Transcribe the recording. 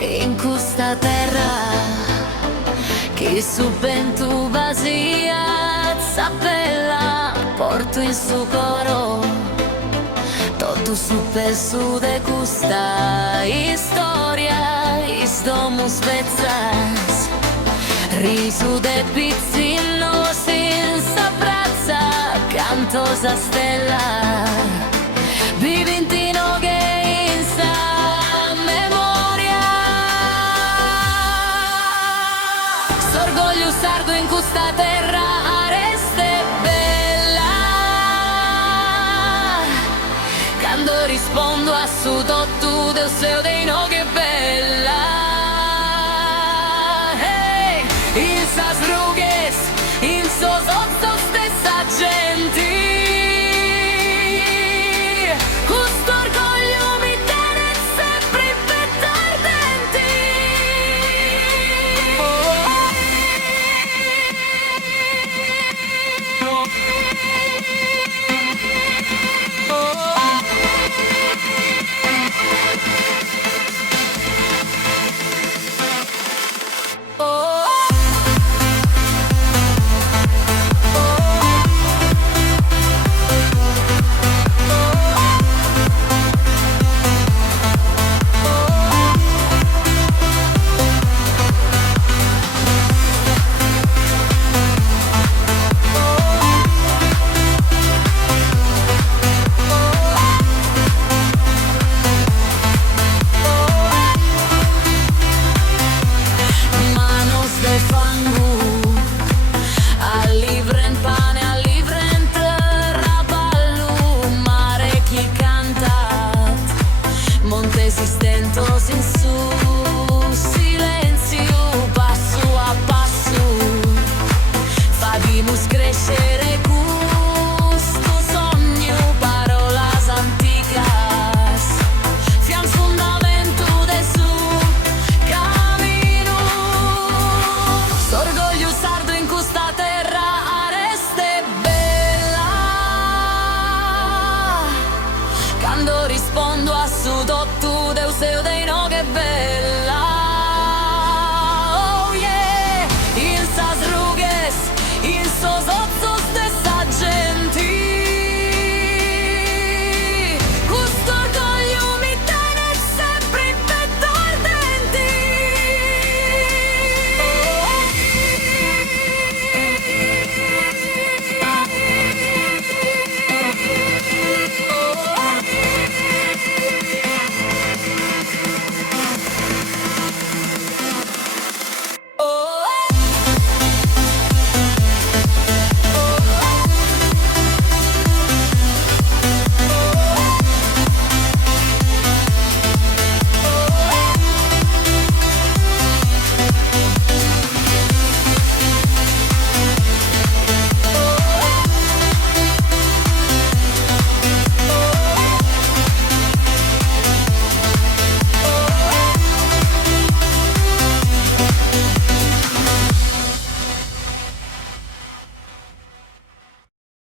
in questa terra che su pentu basia zappella porto in su coro tutto su per su de questa storia is domus vezzas risu de pizzino senza prazza cantosa stella vivintino che in sa memoria s'orgoglio sardo in questa terra areste bella quando rispondo a su tutto del seu dei no che